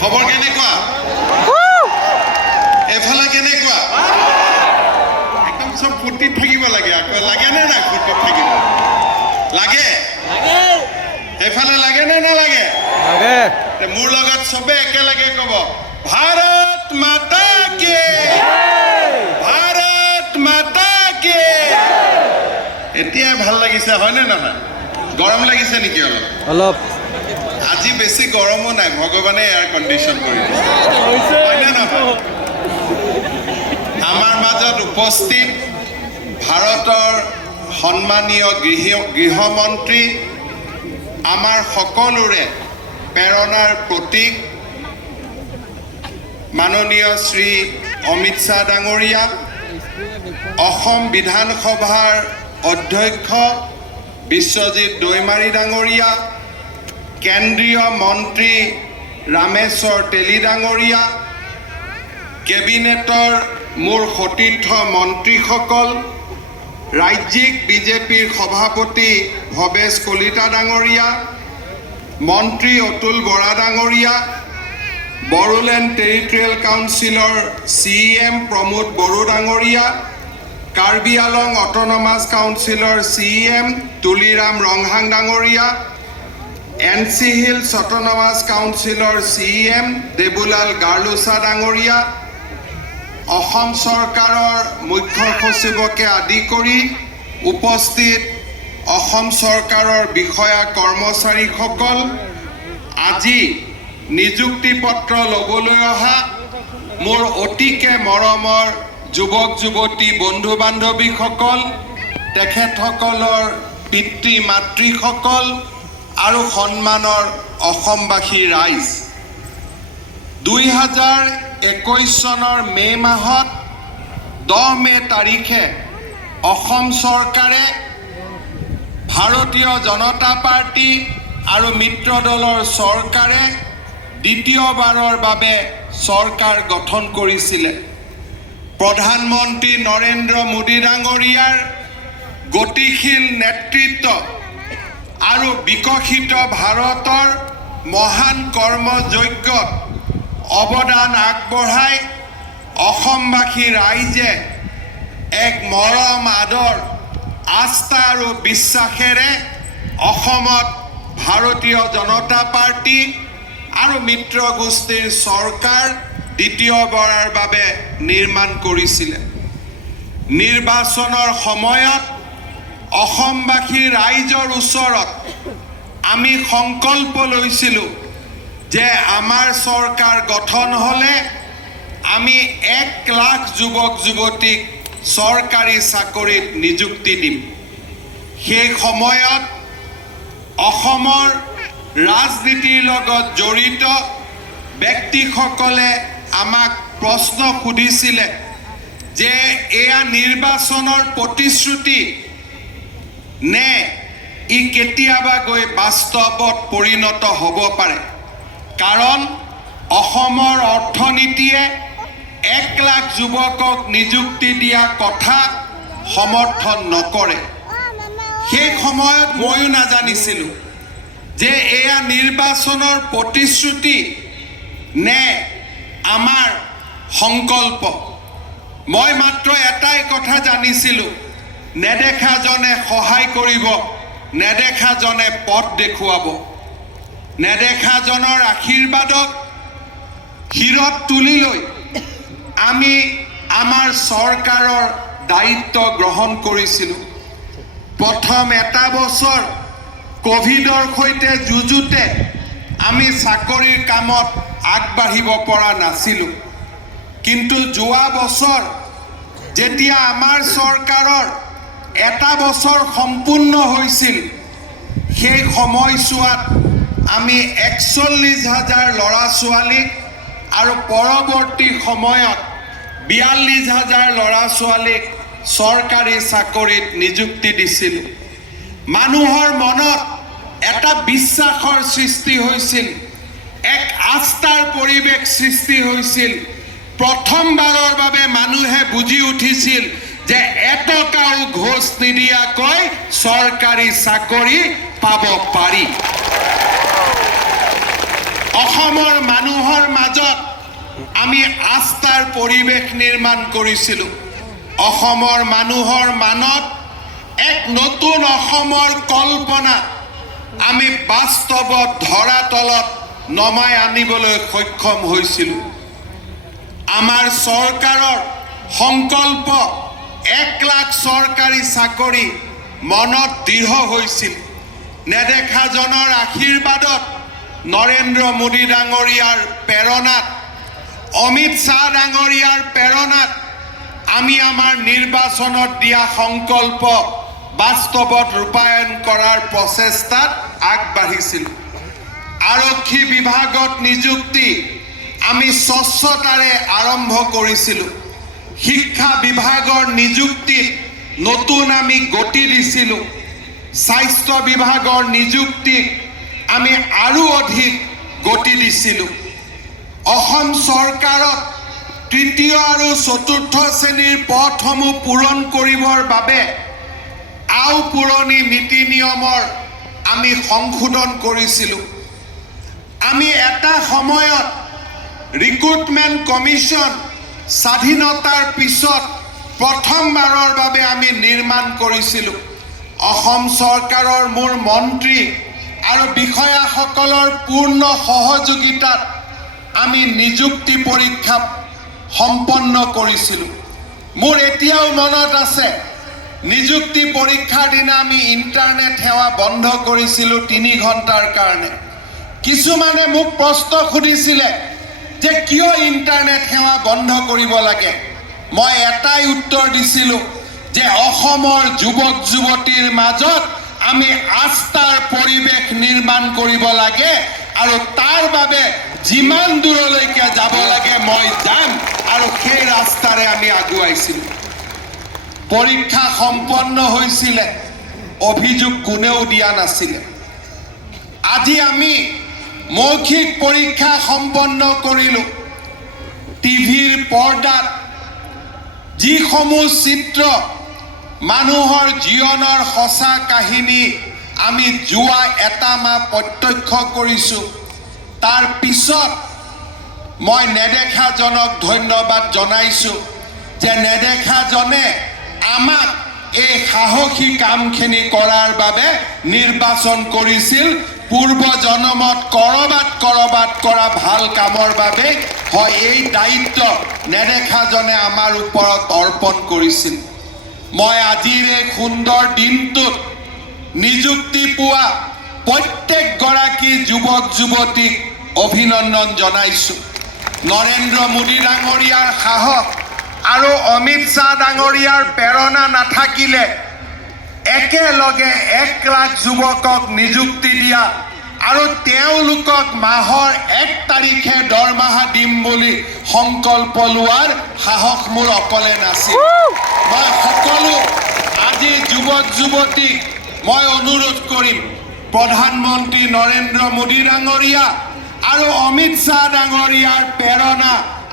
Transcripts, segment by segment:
খবৰ কেনেকুৱা এফালে কেনেকুৱা একদম সব ফুৰ্তিত থাকিব লাগে লাগে নে না ফুৰ্তিত থাকিব লাগে এফালে লাগে নে নালাগে মোৰ লগত সবে একেলগে ক'ব ভাৰত মাতা কি ভাৰত মাতা কি এতিয়া ভাল লাগিছে হয়নে নহয় গৰম লাগিছে নেকি অলপ আজি বেছি গৰমো নাই ভগৱানে এয়াৰ কণ্ডিশ্যন কৰি দিছে হয়নে নহয় আমাৰ মাজত উপস্থিত ভাৰতৰ সন্মানীয় গৃহমন্ত্ৰী আমাৰ সকলোৰে প্ৰেৰণাৰ প্ৰতীক মাননীয় শ্ৰী অমিত শ্বাহ ডাঙৰীয়া অসম বিধানসভাৰ অধ্যক্ষ বিশ্বজিৎ দৈমাৰী ডাঙৰীয়া কেন্দ্ৰীয় মন্ত্ৰী ৰামেশ্বৰ তেলী ডাঙৰীয়া কেবিনেটৰ মোৰ সতীৰ্থ মন্ত্ৰীসকল ৰাজ্যিক বিজেপিৰ সভাপতি ভৱেশ কলিতা ডাঙৰীয়া মন্ত্ৰী অতুল বৰা ডাঙৰীয়া বড়োলেণ্ড টেৰিটৰিয়েল কাউন্সিলৰ CM প্ৰমোদ বড়ো ডাঙৰীয়া কাৰ্বি আলং অট'নমাছ কাউন্সিলৰ CM তুলিৰাম ৰংহাং ডাঙৰীয়া NC হিলছ অট'নমাছ কাউন্সিলৰ CM দেবুলাল গাৰ্লুচা ডাঙৰীয়া অসম চৰকাৰৰ মুখ্য সচিবকে আদি কৰি উপস্থিত অসম চৰকাৰৰ বিষয়া কৰ্মচাৰীসকল আজি নিযুক্তি পত্ৰ ল'বলৈ অহা মোৰ অতিকে মৰমৰ যুৱক যুৱতী বন্ধু বান্ধৱীসকল তেখেতসকলৰ পিতৃ মাতৃসকল আৰু সন্মানৰ অসমবাসী ৰাইজ 2021 চনৰ মে' মাহত 10 মে' তাৰিখে অসম চৰকাৰে ভাৰতীয় জনতা পাৰ্টি আৰু মিত্ৰ দলৰ চৰকাৰে দ্বিতীয়বাৰৰ বাবে চৰকাৰ গঠন কৰিছিলে প্ৰধানমন্ত্ৰী নৰেন্দ্ৰ মোদী ডাঙৰীয়াৰ গতিশীল নেতৃত্ব আৰু বিকশিত ভাৰতৰ মহান কৰ্মযজ্ঞত অৱদান আগবঢ়াই অসমবাসী ৰাইজে এক মৰম আদৰ আস্থা আৰু বিশ্বাসেৰে অসমত ভাৰতীয় জনতা পাৰ্টি আৰু মিত্ৰ গোষ্ঠীৰ চৰকাৰ দ্বিতীয়বাৰৰ বাবে নিৰ্মাণ কৰিছিলে নিৰ্বাচনৰ সময়ত অসমবাসী ৰাইজৰ ওচৰত আমি সংকল্প লৈছিলোঁ যে আমাৰ চৰকাৰ গঠন হ'লে আমি 1 লাখ যুৱক যুৱতীক চৰকাৰী চাকৰিত নিযুক্তি দিম সেই সময়ত অসমৰ ৰাজনীতিৰ লগত জড়িত ব্যক্তিসকলে আমাক প্ৰশ্ন সুধিছিলে যে এয়া নিৰ্বাচনৰ প্ৰতিশ্ৰুতি নে ই কেতিয়াবা গৈ বাস্তৱত পৰিণত হ'ব পাৰে কাৰণ অসমৰ অৰ্থনীতিয়ে 1 লাখ যুৱকক নিযুক্তি দিয়া কথা সমৰ্থন নকৰে সেই সময়ত ময়ো নাজানিছিলোঁ যে এয়া নিৰ্বাচনৰ প্ৰতিশ্ৰুতি নে আমাৰ সংকল্প মই মাত্ৰ এটাই কথা জানিছিলোঁ নেদেখাজনে সহায় কৰিব নেদেখাজনে পথ দেখুৱাব নেদেখাজনৰ আশীৰ্বাদক শিৰত তুলি লৈ আমি আমাৰ চৰকাৰৰ দায়িত্ব গ্ৰহণ কৰিছিলোঁ প্ৰথম এটা বছৰ কোভিডৰ সৈতে যুঁজোতে আমি চাকৰিৰ কামত আগবাঢ়িব পৰা নাছিলোঁ কিন্তু যোৱা বছৰ যেতিয়া আমাৰ চৰকাৰৰ এটা বছৰ সম্পূৰ্ণ হৈছিল সেই সময়ছোৱাত আমি 41,000 ল'ৰা ছোৱালীক আৰু পৰৱৰ্তী সময়ত 42,000 ল'ৰা ছোৱালীক চৰকাৰী চাকৰিত নিযুক্তি দিছিলোঁ মানুহৰ মনত এটা বিশ্বাসৰ সৃষ্টি হৈছিল এক আস্থাৰ পৰিৱেশ সৃষ্টি হৈছিল প্ৰথমবাৰৰ বাবে মানুহে বুজি উঠিছিল যে এটকাও ঘোষ নিদিয়াকৈ চৰকাৰী চাকৰি পাব পাৰি অসমৰ মানুহৰ মাজত আমি আস্থাৰ পৰিৱেশ নিৰ্মাণ কৰিছিলোঁ অসমৰ মানুহৰ মনত এক নতুন অসমৰ কল্পনা আমি বাস্তৱত ধৰাতলত নমাই আনিবলৈ সক্ষম হৈছিলোঁ আমাৰ চৰকাৰৰ সংকল্প 1 লাখ চৰকাৰী চাকৰি মনত দৃঢ় হৈছিল নেদেখাজনৰ আশীৰ্বাদত নৰেন্দ্ৰ মোদী ডাঙৰীয়াৰ প্ৰেৰণাত অমিত শ্বাহ ডাঙৰীয়াৰ প্ৰেৰণাত আমি আমাৰ নিৰ্বাচনত দিয়া সংকল্প বাস্তৱত ৰূপায়ণ কৰাৰ প্ৰচেষ্টাত আগবাঢ়িছিলোঁ আৰক্ষী বিভাগত নিযুক্তি আমি স্বচ্ছতাৰে আৰম্ভ কৰিছিলোঁ শিক্ষা বিভাগৰ নিযুক্তিত নতুন আমি গতি দিছিলোঁ স্বাস্থ্য বিভাগৰ নিযুক্তিত আমি আৰু অধিক গতি দিছিলোঁ অসম চৰকাৰত তৃতীয় আৰু চতুৰ্থ শ্ৰেণীৰ পদসমূহ পূৰণ কৰিবৰ বাবে আও পুৰণি নীতি নিয়মৰ আমি সংশোধন কৰিছিলোঁ আমি এটা সময়ত ৰিক্ৰুটমেণ্ট কমিশ্যন স্বাধীনতাৰ পিছত প্ৰথমবাৰৰ বাবে আমি নিৰ্মাণ কৰিছিলোঁ অসম চৰকাৰৰ মোৰ মন্ত্ৰী আৰু বিষয়াসকলৰ পূৰ্ণ সহযোগিতাত আমি নিযুক্তি পৰীক্ষা সম্পন্ন কৰিছিলোঁ মোৰ এতিয়াও মনত আছে নিযুক্তি পৰীক্ষাৰ দিনা আমি ইণ্টাৰনেট সেৱা বন্ধ কৰিছিলোঁ 3 ঘণ্টাৰ কাৰণে কিছুমানে মোক প্ৰশ্ন সুধিছিলে যে কিয় ইণ্টাৰনেট সেৱা বন্ধ কৰিব লাগে মই এটাই উত্তৰ দিছিলোঁ যে অসমৰ যুৱক যুৱতীৰ মাজত আমি আস্থাৰ পৰিৱেশ নিৰ্মাণ কৰিব লাগে আৰু তাৰ বাবে যিমান দূৰলৈকে যাব লাগে মই যাম আৰু সেই ৰাস্তাৰে আমি আগুৱাইছিলোঁ পৰীক্ষা সম্পন্ন হৈছিলে অভিযোগ কোনেও দিয়া নাছিলে আজি আমি মৌখিক পৰীক্ষা সম্পন্ন কৰিলোঁ টিভিৰ পৰ্দাত যিসমূহ চিত্ৰ মানুহৰ জীৱনৰ সঁচা কাহিনী আমি যোৱা এটা মাহ প্ৰত্যক্ষ কৰিছোঁ তাৰ পিছত মই নেদেখাজনক ধন্যবাদ জনাইছোঁ যে নেদেখাজনে আমাক এই সাহসী কামখিনি কৰাৰ বাবে নিৰ্বাচন কৰিছিল পূৰ্ব জনমত কৰবাত কৰা ভাল কামৰ বাবে হয় এই দায়িত্ব নেদেখাজনে আমাৰ ওপৰত অৰ্পণ কৰিছিল মই আজিৰ এই সুন্দৰ দিনটোত নিযুক্তি পোৱা প্ৰত্যেকগৰাকী যুৱক যুৱতীক অভিনন্দন জনাইছোঁ নৰেন্দ্ৰ মোদী ডাঙৰীয়াৰ সাহস আৰু অমিত শ্বাহ ডাঙৰীয়াৰ প্ৰেৰণা নাথাকিলে একেলগে 1 লাখ যুৱকক নিযুক্তি দিয়া আৰু তেওঁলোকক মাহৰ 1 তাৰিখে দৰমহা দিম বুলি সংকল্প লোৱাৰ সাহস মোৰ অকলে নাছিল মই সকলো আজি যুৱক যুৱতীক মই অনুৰোধ কৰিম প্ৰধানমন্ত্ৰী নৰেন্দ্ৰ মোদী ডাঙৰীয়া আৰু অমিত শ্বাহ ডাঙৰীয়াৰ প্ৰেৰণা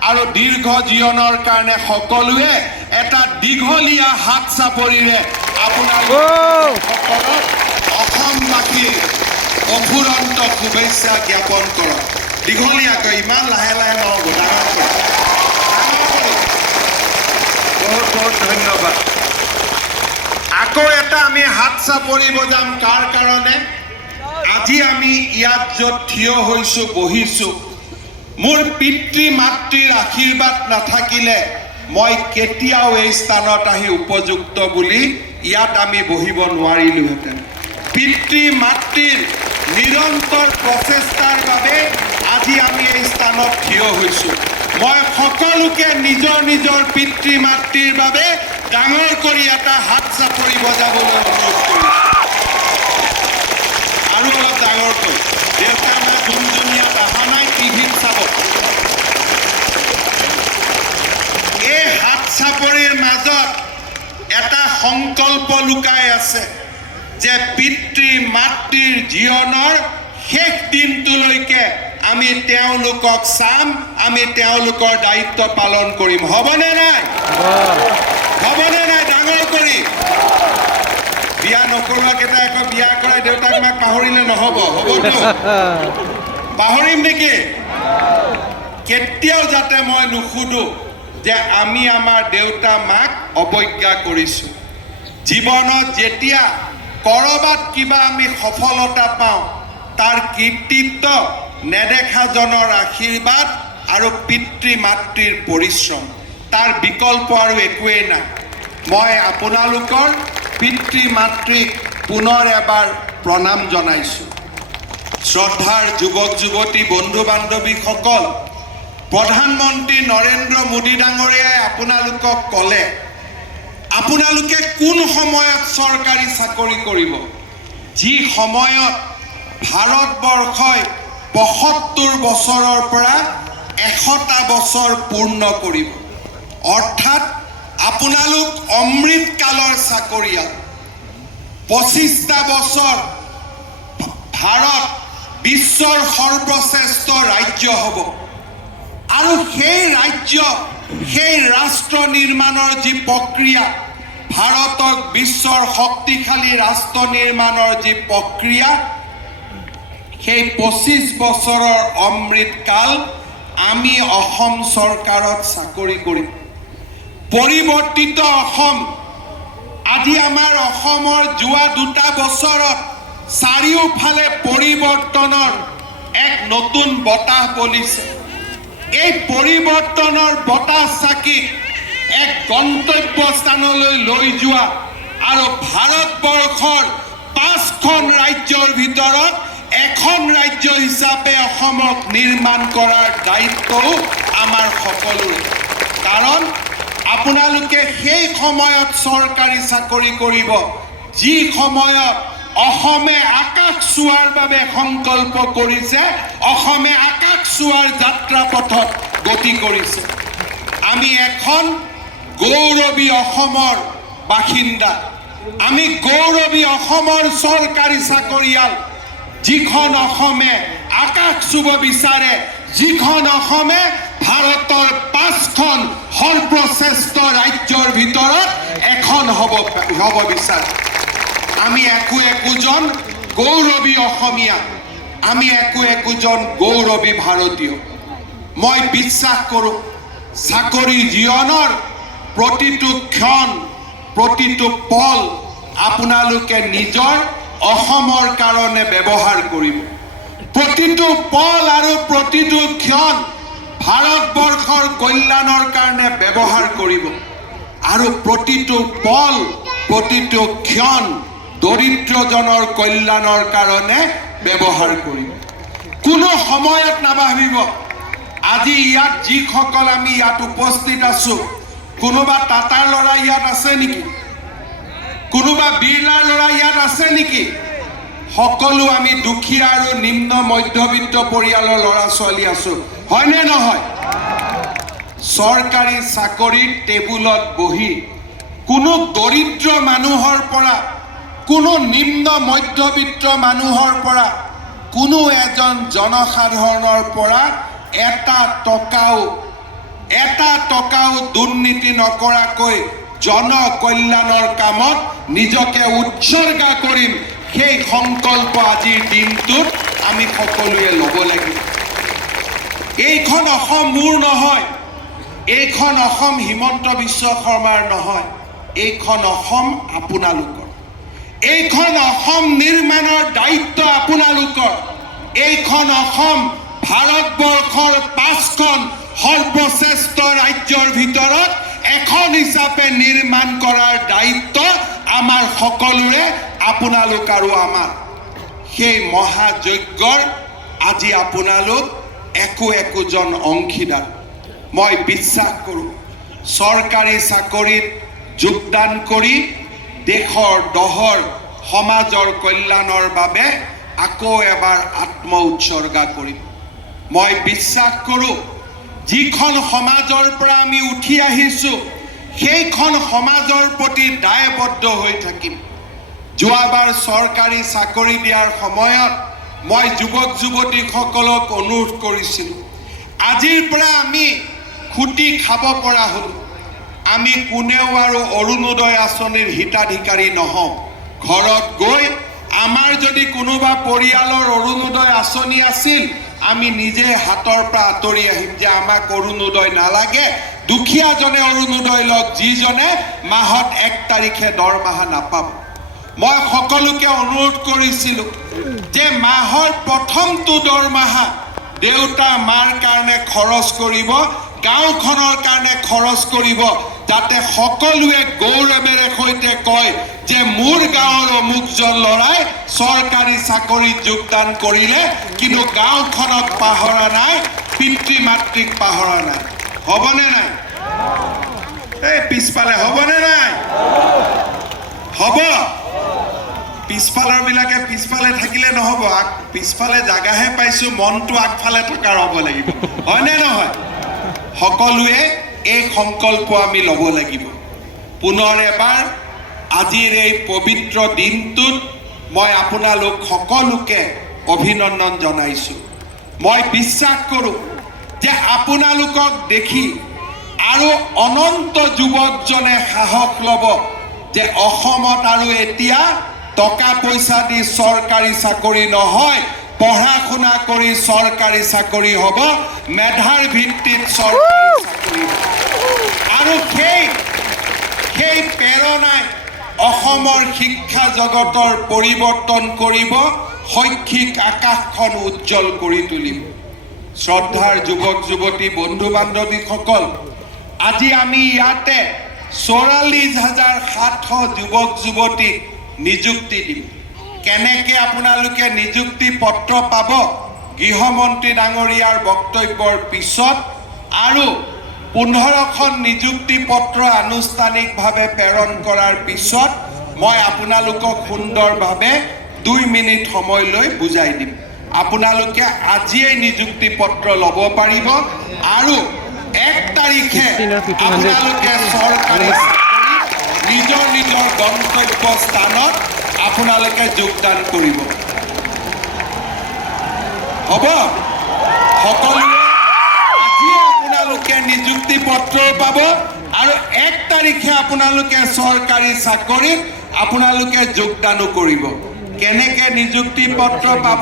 আৰু দীৰ্ঘ জীৱনৰ কাৰণে সকলোৱে এটা দীঘলীয়া হাত চাপৰিৰে আপোনালোকক অসমবাসীৰ অফুৰন্ত শুভেচ্ছা জ্ঞাপন কৰক দীঘলীয়াকৈ ইমান লাহে লাহে নহ'ব বহুত বহুত ধন্যবাদ আকৌ এটা আমি হাত চাপৰি বজাম কাৰ কাৰণে আজি আমি ইয়াত য'ত থিয় হৈছোঁ বহিছোঁ মোৰ পিতৃ মাতৃৰ আশীৰ্বাদ নাথাকিলে মই কেতিয়াও এই স্থানত আহি উপযুক্ত বুলি ইয়াত আমি বহিব নোৱাৰিলোহেঁতেন পিতৃ মাতৃৰ নিৰন্তৰ প্ৰচেষ্টাৰ বাবে আজি আমি এই স্থানত থিয় হৈছোঁ মই সকলোকে নিজৰ নিজৰ পিতৃ মাতৃৰ বাবে ডাঙৰ কৰি এটা হাত চাপৰি বজাবলৈ অনুৰোধ কৰিছোঁ আৰু অলপ ডাঙৰকৈ দেউতা মা যোনজনীয়া অহা নাই টিভিত চাব এই হাত চাপৰিৰ মাজত এটা সংকল্প লুকাই আছে যে পিতৃ মাতৃৰ জীৱনৰ শেষ দিনটোলৈকে আমি তেওঁলোকক চাম আমি তেওঁলোকৰ দায়িত্ব পালন কৰিম হ'বনে নাই ডাঙৰ কৰি বিয়া নকৰোৱাকেইটা আকৌ বিয়া কৰাই দেউতাক মাক পাহৰিলে নহ'ব হ'বতো পাহৰিম নেকি কেতিয়াও যাতে মই নুসুধো যে আমি আমাৰ দেউতা মাক অৱজ্ঞা কৰিছোঁ জীৱনত যেতিয়া কৰবাত কিবা আমি সফলতা পাওঁ তাৰ কৃতিত্ব নেদেখাজনৰ আশীৰ্বাদ আৰু পিতৃ মাতৃৰ পৰিশ্ৰম তাৰ বিকল্প আৰু একোৱেই নাই মই আপোনালোকৰ পিতৃ মাতৃক পুনৰ এবাৰ প্ৰণাম জনাইছোঁ শ্ৰদ্ধাৰ যুৱক যুৱতী বন্ধু বান্ধৱীসকল প্ৰধানমন্ত্ৰী নৰেন্দ্ৰ মোদী ডাঙৰীয়াই আপোনালোকক ক'লে আপোনালোকে কোন সময়ত চৰকাৰী চাকৰি কৰিব যি সময়ত ভাৰতবৰ্ষই ৭৫ বছৰৰ পৰা ১০০টা বছৰ পূৰ্ণ কৰিব অৰ্থাৎ আপোনালোক অমৃতকালৰ চাকৰিয়াল ২৫টা বছৰ ভাৰত বিশ্বৰ সৰ্বশ্ৰেষ্ঠ ৰাজ্য হ'ব আৰু সেই ৰাজ্য সেই ৰাষ্ট্ৰ নিৰ্মাণৰ যি প্ৰক্ৰিয়া ভাৰতক বিশ্বৰ শক্তিশালী ৰাষ্ট্ৰ নিৰ্মাণৰ যি প্ৰক্ৰিয়া সেই ২৫ বছৰৰ অমৃতকাল আমি অসম চৰকাৰত চাকৰি কৰিম পৰিৱৰ্তিত অসম আজি আমাৰ অসমৰ যোৱা ২টা বছৰত চাৰিওফালে পৰিৱৰ্তনৰ এক নতুন বতাহ বলিছে এই পৰিৱৰ্তনৰ বতাহ চাকি এক গন্তব্য স্থানলৈ লৈ যোৱা আৰু ভাৰতবৰ্ষৰ ৫খন ৰাজ্যৰ ভিতৰত এখন ৰাজ্য হিচাপে অসমক নিৰ্মাণ কৰাৰ দায়িত্বও আমাৰ সকলোৰে কাৰণ আপোনালোকে সেই সময়ত চৰকাৰী চাকৰি কৰিব যি সময়ত অসমে আকাশ চোৱাৰ বাবে সংকল্প কৰিছে অসমে আকাশ চোৱাৰ যাত্ৰা পথত গতি কৰিছে আমি এখন গৌৰৱী অসমৰ বাসিন্দা আমি গৌৰৱী অসমৰ চৰকাৰী চাকৰিয়াল যিখন অসমে আকাশ চুব বিচাৰে যিখন অসমে ভাৰতৰ ৫খন সৰ্বশ্ৰেষ্ঠ ৰাজ্যৰ ভিতৰত এখন হ'ব বিচাৰে আমি একোজন গৌৰৱী অসমীয়া আমি একোজন গৌৰৱী ভাৰতীয় মই বিশ্বাস কৰোঁ চাকৰি জীৱনৰ প্ৰতিটো ক্ষণ প্ৰতিটো পল আপোনালোকে নিজৰ অসমৰ কাৰণে ব্যৱহাৰ কৰিব প্ৰতিটো পল আৰু প্ৰতিটো ক্ষণ ভাৰতবৰ্ষৰ কল্যাণৰ কাৰণে ব্যৱহাৰ কৰিব আৰু প্ৰতিটো পল প্ৰতিটো ক্ষণ দৰিদ্ৰজনৰ কল্যাণৰ কাৰণে ব্যৱহাৰ কৰিব কোনো সময়ত নাভাবিব আজি ইয়াত যিসকল আমি ইয়াত উপস্থিত আছোঁ কোনোবা টাটাৰ ল'ৰা ইয়াত আছে নেকি কোনোবা বিৰলাৰ ল'ৰা ইয়াত আছে নেকি সকলো আমি দুখীয়া আৰু নিম্ন মধ্যবিত্ত পৰিয়ালৰ ল'ৰা ছোৱালী আছোঁ হয়নে নহয় চৰকাৰী চাকৰিৰ টেবুলত বহি কোনো দৰিদ্ৰ মানুহৰ পৰা কোনো নিম্ন মধ্যবিত্ত মানুহৰ পৰা কোনো এজন জনসাধাৰণৰ পৰা এটা টকাও দুৰ্নীতি নকৰাকৈ জনকল্যাণৰ কামত নিজকে উৎসৰ্গা কৰিম সেই সংকল্প আজিৰ দিনটোত আমি সকলোৱে ল'ব লাগিব এইখন অসম মোৰ নহয় এইখন অসম হিমন্ত বিশ্ব শৰ্মাৰ নহয় এইখন অসম আপোনালোকৰ এইখন অসম নিৰ্মাণৰ দায়িত্ব আপোনালোকৰ এইখন অসম ভাৰতবৰ্ষৰ ৫খন সৰ্বশ্ৰেষ্ঠ ৰাজ্যৰ ভিতৰত এখন হিচাপে নিৰ্মাণ কৰাৰ দায়িত্ব আমাৰ সকলোৰে আপোনালোক আৰু আমাৰ সেই মহাযজ্ঞৰ আজি আপোনালোক একোজন অংশীদাৰ মই বিশ্বাস কৰোঁ চৰকাৰী চাকৰিত যোগদান কৰি দেশৰ দহৰ সমাজৰ কল্যাণৰ বাবে আকৌ এবাৰ আত্ম উৎসৰ্গা কৰিম মই বিশ্বাস কৰোঁ যিখন সমাজৰ পৰা আমি উঠি আহিছোঁ সেইখন সমাজৰ প্ৰতি দায়বদ্ধ হৈ থাকিম যোৱাবাৰ চৰকাৰী চাকৰি দিয়াৰ সময়ত মই যুৱক যুৱতীসকলক অনুৰোধ কৰিছিলোঁ আজিৰ পৰা আমি খুটি খাব পৰা হ'লোঁ আমি কোনেও আৰু অৰুণোদয় আঁচনিৰ হিতাধিকাৰী নহওঁ ঘৰত গৈ আমাৰ যদি কোনোবা পৰিয়ালৰ অৰুণোদয় আঁচনি আছিল আমি নিজে হাতৰ পৰা আঁতৰি আহিম যে আমাক অৰুণোদয় নালাগে দুখীয়াজনে অৰুণোদয় লওক যিজনে মাহত 1 তাৰিখে দৰমহা নাপাব মই সকলোকে অনুৰোধ কৰিছিলোঁ যে মাহৰ প্ৰথমটো দৰমহা দেউতা মাৰ কাৰণে খৰচ কৰিব গাঁওখনৰ কাৰণে খৰচ কৰিব যাতে সকলোৱে গৌৰৱেৰে সৈতে কয় যে মোৰ গাঁৱৰ অমুকজন ল'ৰাই চৰকাৰী চাকৰিত যোগদান কৰিলে কিন্তু গাঁওখনক পাহৰা নাই পিতৃ মাতৃক পাহৰা নাই হ'বনে নাই এই পিছফালে হ'বনে নাই হ'ব পিছফালৰ বিলাকে পিছফালে থাকিলে নহ'ব পিছফালে জাগাহে পাইছোঁ মনটো আগফালে থকাৰ হ'ব লাগিব হয়নে নহয় সকলোৱে এই সংকল্প আমি ল'ব লাগিব পুনৰ এবাৰ আজিৰ এই পবিত্ৰ দিনটোত মই আপোনালোক সকলোকে অভিনন্দন জনাইছোঁ মই বিশ্বাস কৰোঁ যে আপোনালোকক দেখি আৰু অনন্ত যুৱকজনে সাহস ল'ব যে অসমত আৰু এতিয়া টকা পইচা দি চৰকাৰী চাকৰি নহয় পঢ়া শুনা কৰি চৰকাৰী চাকৰি হ'ব মেধাৰ ভিত্তিত চৰকাৰী চাকৰি আৰু সেই প্ৰেৰণাই অসমৰ শিক্ষা জগতৰ পৰিৱৰ্তন কৰিব শৈক্ষিক আকাশখন উজ্জ্বল কৰি তুলিব শ্ৰদ্ধাৰ যুৱক যুৱতী বন্ধু বান্ধৱীসকল আজি আমি ইয়াতে 44,700 যুৱক যুৱতীক নিযুক্তি দিম কেনেকৈ আপোনালোকে নিযুক্তি পত্ৰ পাব গৃহমন্ত্ৰী ডাঙৰীয়াৰ বক্তব্যৰ পিছত আৰু 15খন নিযুক্তি পত্ৰ আনুষ্ঠানিকভাৱে প্ৰেৰণ কৰাৰ পিছত মই আপোনালোকক সুন্দৰভাৱে 2 মিনিট সময় লৈ বুজাই দিম আপোনালোকে আজিয়ে নিযুক্তি পত্ৰ ল'ব পাৰিব আৰু 1 তাৰিখে আপোনালোকে চৰকাৰী নিজৰ নিজৰ গন্তব্য স্থানত আপোনালোকে যোগদান কৰিব হ'ব সকলোৱে আজিয়ে আপোনালোকে নিযুক্তি পত্ৰ পাব আৰু 1 তাৰিখে আপোনালোকে চৰকাৰী চাকৰিত আপোনালোকে যোগদানো কৰিব কেনেকৈ নিযুক্তি পত্ৰ পাব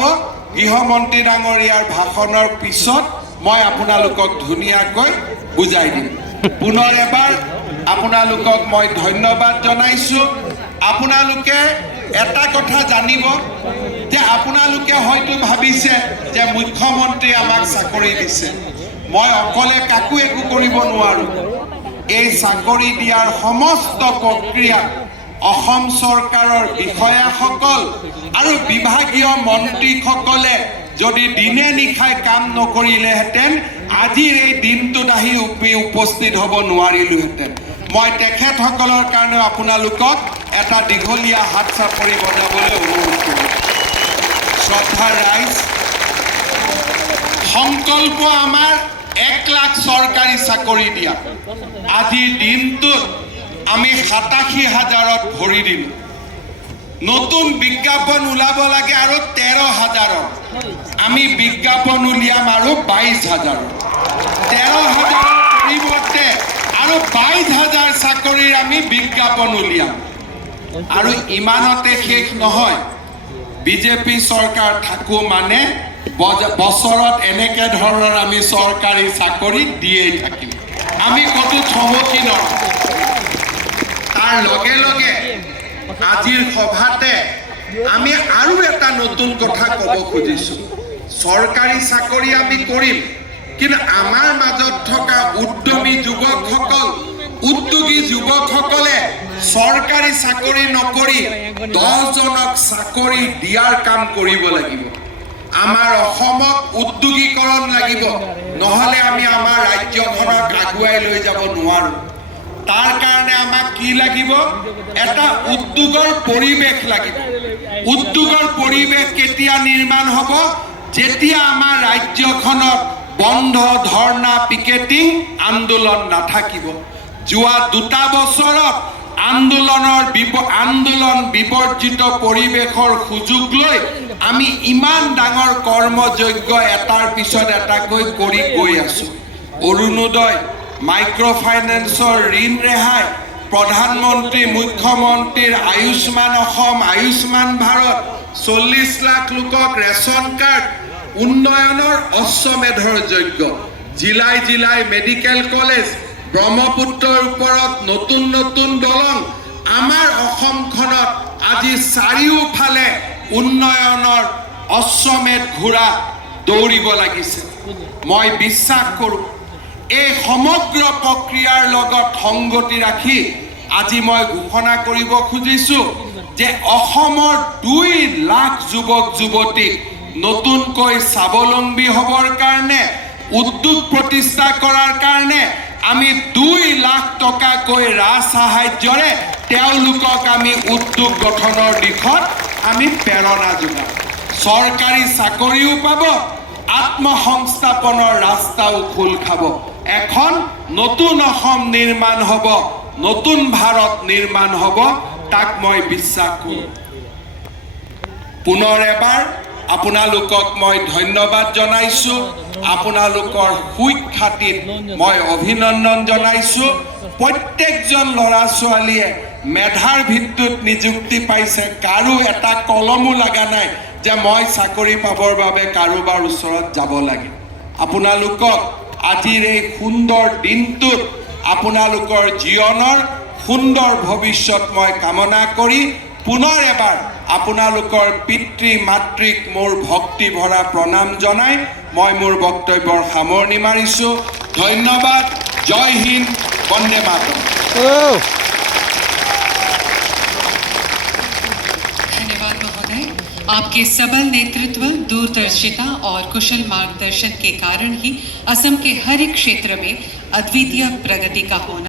গৃহমন্ত্ৰী ডাঙৰীয়াৰ ভাষণৰ পিছত মই আপোনালোকক ধুনীয়াকৈ বুজাই দিম পুনৰ এবাৰ আপোনালোকক মই ধন্যবাদ জনাইছোঁ আপোনালোকে এটা কথা জানিব যে আপোনালোকে হয়তো ভাবিছে যে মুখ্যমন্ত্ৰী আমাক চাকৰি দিছে মই অকলে কাকো একো কৰিব নোৱাৰোঁ এই চাকৰি দিয়াৰ সমস্ত প্ৰক্ৰিয়া অসম চৰকাৰৰ বিষয়াসকল আৰু বিভাগীয় মন্ত্ৰীসকলে যদি দিনে নিশাই কাম নকৰিলেহেঁতেন আজিৰ এই দিনটোত আহি উপস্থিত হ'ব নোৱাৰিলোহেঁতেন মই তেখেতসকলৰ কাৰণে আপোনালোকক এটা দীঘলীয়া হাত চাপৰি বজাবলৈ অনুৰোধ কৰোঁ শ্ৰদ্ধাৰ ৰাইজ সংকল্প আমাৰ 1 লাখ চৰকাৰী চাকৰি দিয়া আজিৰ দিনটোত আমি 87,000ত ভৰি দিলোঁ নতুন বিজ্ঞাপন ওলাব লাগে আৰু 13,000 আমি বিজ্ঞাপন উলিয়াম আৰু 22,000 13,000 পৰিৱৰ্তে আৰু 22,000 চাকৰিৰ আমি বিজ্ঞাপন উলিয়াম আৰু ইমানতে শেষ নহয় বিজেপি চৰকাৰ থাকোঁ মানে বছৰত এনেকৈ ধৰণৰ আমি চৰকাৰী চাকৰি দিয়েই থাকিম আমি ক'তো থমকি নহয় তাৰ লগে লগে আজিৰ সভাতে আমি আৰু এটা নতুন কথা ক'ব খুজিছোঁ চৰকাৰী চাকৰি আমি কৰিম কিন্তু আমাৰ মাজত থকা উদ্যমী যুৱকসকল উদ্যোগী যুৱকসকলে চৰকাৰী চাকৰি নকৰি 10জনক চাকৰি দিয়াৰ কাম কৰিব লাগিব আমাৰ অসমক উদ্যোগীকৰণ লাগিব নহ'লে আমি আমাৰ ৰাজ্যখনক আগুৱাই লৈ যাব নোৱাৰোঁ তাৰ কাৰণে আমাক কি লাগিব এটা উদ্যোগৰ পৰিৱেশ লাগিব উদ্যোগৰ পৰিৱেশ কেতিয়া নিৰ্মাণ হ'ব যেতিয়া আমাৰ ৰাজ্যখনত বন্ধ ধৰ্ণা পিকেটিং আন্দোলন নাথাকিব যোৱা 2 বছৰত আন্দোলন বিবৰ্জিত পৰিৱেশৰ সুযোগ লৈ আমি ইমান ডাঙৰ কৰ্মযজ্ঞ এটাৰ পিছত এটাকৈ কৰি গৈ আছোঁ অৰুণোদয় মাইক্ৰ' ফাইনেন্সৰ ঋণ ৰেহাই প্ৰধানমন্ত্ৰী মুখ্যমন্ত্ৰীৰ আয়ুষ্মান অসম আয়ুষ্মান ভাৰত 40 লাখ লোকক ৰেচন কাৰ্ড উন্নয়নৰ অশ্বমেধৰ যজ্ঞ জিলাই জিলাই মেডিকেল কলেজ ব্ৰহ্মপুত্ৰৰ ওপৰত নতুন নতুন দলং আমাৰ অসমখনত আজি চাৰিওফালে উন্নয়নৰ অশ্বমেধ ঘোঁৰা দৌৰিব লাগিছে মই বিশ্বাস কৰোঁ এই সমগ্ৰ প্ৰক্ৰিয়াৰ লগত সংগতি ৰাখি আজি মই ঘোষণা কৰিব খুজিছোঁ যে অসমৰ 2 লাখ যুৱক যুৱতীক নতুনকৈ স্বাৱলম্বী হ'বৰ কাৰণে উদ্যোগ প্ৰতিষ্ঠা কৰাৰ কাৰণে আমি 2 লাখ টকাকৈ ৰাজসাহায্যৰে তেওঁলোকক আমি উদ্যোগ গঠনৰ দিশত আমি প্ৰেৰণা যোগাম চৰকাৰী চাকৰিও পাব আত্মসংস্থাপনৰ ৰাস্তাও খোল খাব এখন নতুন অসম নিৰ্মাণ হ'ব নতুন ভাৰত নিৰ্মাণ হ'ব তাক মই বিশ্বাস কৰোঁ পুনৰ এবাৰ আপোনালোকক মই ধন্যবাদ জনাইছোঁ আপোনালোকৰ সুখ্যাতিত মই অভিনন্দন জনাইছোঁ প্ৰত্যেকজন ল'ৰা ছোৱালীয়ে মেধাৰ ভিত্তিত নিযুক্তি পাইছে কাৰো এটা কলমো লগা নাই যে মই চাকৰি পাবৰ বাবে কাৰোবাৰ ওচৰত যাব লাগে আপোনালোকক আজিৰ এই সুন্দৰ দিনটোত আপোনালোকৰ জীৱনৰ সুন্দৰ ভৱিষ্যত মই কামনা কৰি পুনৰ এবাৰ আপোনালোকৰ পিতৃ মাতৃক মোৰ ভক্তি ভৰা প্ৰণাম জনাই মই মোৰ বক্তব্যৰ সামৰণি মাৰিছোঁ ধন্যবাদ জয় হিন্দ বন্দে মাতৰম धन्यवाद महोदय आपके सबल नेतृत्व दूरदर्शिता और कुशल मार्गदर्शन के कारण ही असम के हर एक क्षेत्र में अद्वितीय प्रगति का होना